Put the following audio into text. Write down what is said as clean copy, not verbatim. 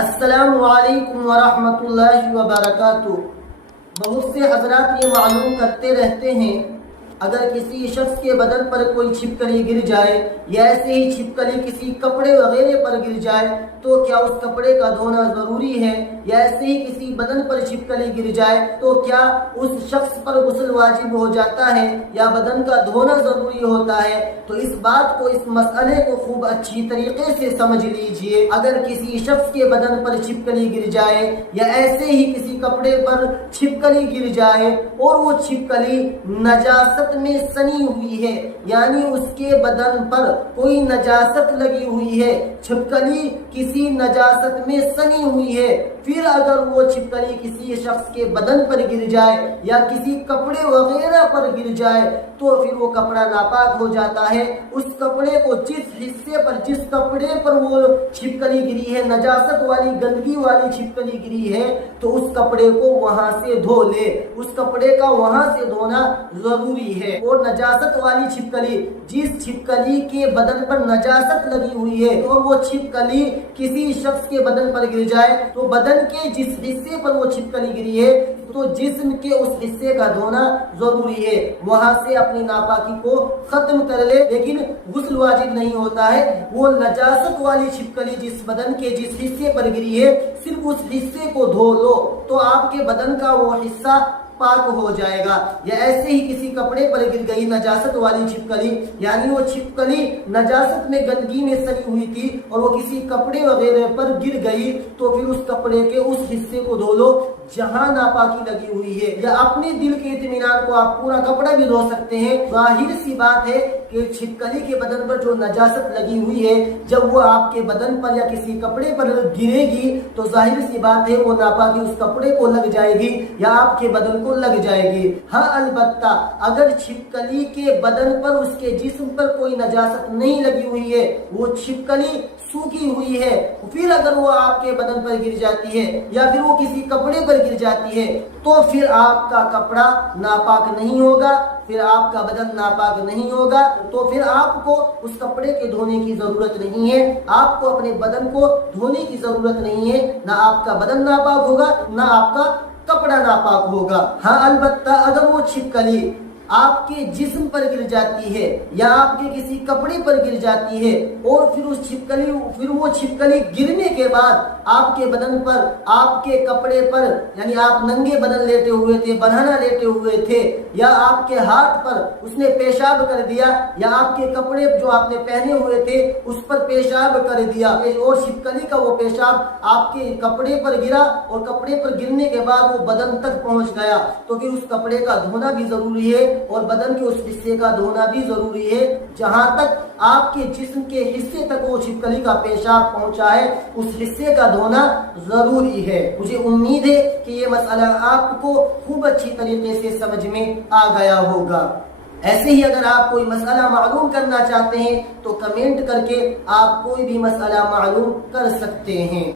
السلام علیکم ورحمۃ اللہ وبرکاتہ۔ بہت سے حضرات یہ معلوم کرتے رہتے ہیں اگر کسی شخص کے بدن پر کوئی چھپکلی گر جائے یا ایسے ہی چھپکلی کسی کپڑے وغیرہ پر گر جائے تو کیا اس کپڑے کا دھونا ضروری ہے، یا ایسے ہی کسی بدن پر چھپکلی گر جائے تو کیا اس شخص پر غسل واجب ہو جاتا ہے یا بدن کا دھونا ضروری ہوتا ہے؟ تو اس بات کو، اس مسئلے کو خوب اچھی طریقے سے سمجھ لیجئے۔ اگر کسی شخص کے بدن پر چھپکلی گر جائے یا ایسے ہی کسی کپڑے پر چھپکلی گر جائے اور وہ چھپکلی نجاست میں سنی ہوئی ہے، یعنی اس کے بدن پر کوئی نجاست لگی ہوئی ہے، چھپکلی کسی نجاست میں سنی ہوئی ہے، پھر اگر وہ چھپکلی کسی شخص کے بدن پر گر جائے یا کسی کپڑے وغیرہ پر گر جائے تو پھر وہ کپڑا ناپاک ہو جاتا ہے۔ اس کپڑے کو جس حصے پر، جس کپڑے پر وہ چھپکلی گری ہے، نجاست والی، گندگی والی چھپکلی گری ہے، تو اس کپڑے کو وہاں سے دھو لے۔ اس کپڑے کا وہاں سے دھونا ضروری ہے۔ اور نجاست والی چھپکلی، جس چھپکلی کے بدن پر نجاست لگی ہوئی ہے اور وہ چھپکلی کسی شخص کے بدن پر گر جائے تو بدن کے جس حصے پر وہ چھپکلی گری ہے تو جسم کے اس حصے کا دھونا ضروری ہے، وہاں سے اپنی ناپاکی کو ختم کر لے، لیکن غسل واجب نہیں ہوتا ہے۔ وہ نجاست والی چھپکلی جس بدن کے جس حصے پر گری ہے صرف اس حصے کو دھو لو تو آپ کے بدن کا وہ حصہ پاک ہو جائے گا۔ یا ایسے ہی کسی کپڑے پر گر گئی نجاست والی چھپکلی، یعنی وہ چھپکلی نجاست میں، گندگی میں سنی ہوئی تھی اور وہ کسی کپڑے وغیرہ پر گر گئی تو پھر اس کپڑے کے اس حصے کو دھو لو جہاں ناپاکی لگی ہوئی ہے، یا اپنے دل کے اطمینان کو آپ پورا کپڑا بھی دھو سکتے ہیں۔ ظاہر سی بات ہے کہ چھپکلی کے بدن پر جو نجاست لگی ہوئی ہے جب وہ آپ کے بدن پر یا کسی کپڑے پر گرے گی تو ظاہر سی بات ہے وہ ناپاکی اس کپڑے کو لگ جائے گی یا آپ کے بدن کو لگ جائے گی۔ ہاں البتہ اگر چھپکلی کے بدن پر، اس کے جسم پر کوئی نجاست نہیں لگی ہوئی ہے، وہ چھپکلی سوکھی ہوئی ہے، پھر اگر وہ آپ کے بدن پر گر جاتی ہے یا پھر وہ کسی کپڑے پر گر جاتی ہے تو پھر آپ کا کپڑا ناپاک نہیں ہوگا، پھر آپ کا بدن ناپاک نہیں ہوگا، تو پھر آپ کو اس کپڑے کے دھونے کی ضرورت نہیں ہے، آپ کو اپنے بدن کو دھونے کی ضرورت نہیں ہے، نہ آپ کا بدن ناپاک ہوگا نہ آپ کا کپڑا ناپاک ہوگا۔ ہاں البتہ اگر وہ چھپکلی آپ کے جسم پر گر جاتی ہے یا آپ کے کسی کپڑے پر گر جاتی ہے اور پھر وہ چھپکلی گرنے کے بعد آپ کے بدن پر، آپ کے کپڑے پر، یعنی آپ ننگے بدن لیٹے ہوئے تھے، بنانا لیٹے ہوئے تھے، یا آپ کے ہاتھ پر اس نے پیشاب کر دیا، یا آپ کے کپڑے جو آپ نے پہنے ہوئے تھے اس پر پیشاب کر دیا اور چھپکلی کا وہ پیشاب آپ کے کپڑے پر گرا اور کپڑے پر گرنے کے بعد وہ بدن تک پہنچ گیا تو پھر اس کپڑے کا دھونا بھی ضروری ہے اور بدن کے اس حصے کا دھونا بھی ضروری ہے جہاں تک آپ کے جسم کے حصے تک وہ چھپکلی کا پیشاب پہنچا ہے، اس حصے کا دھونا ضروری ہے۔ مجھے امید ہے کہ یہ مسئلہ آپ کو خوب اچھی طریقے سے سمجھ میں آ گیا ہوگا۔ ایسے ہی اگر آپ کوئی مسئلہ معلوم کرنا چاہتے ہیں تو کمنٹ کر کے آپ کوئی بھی مسئلہ معلوم کر سکتے ہیں۔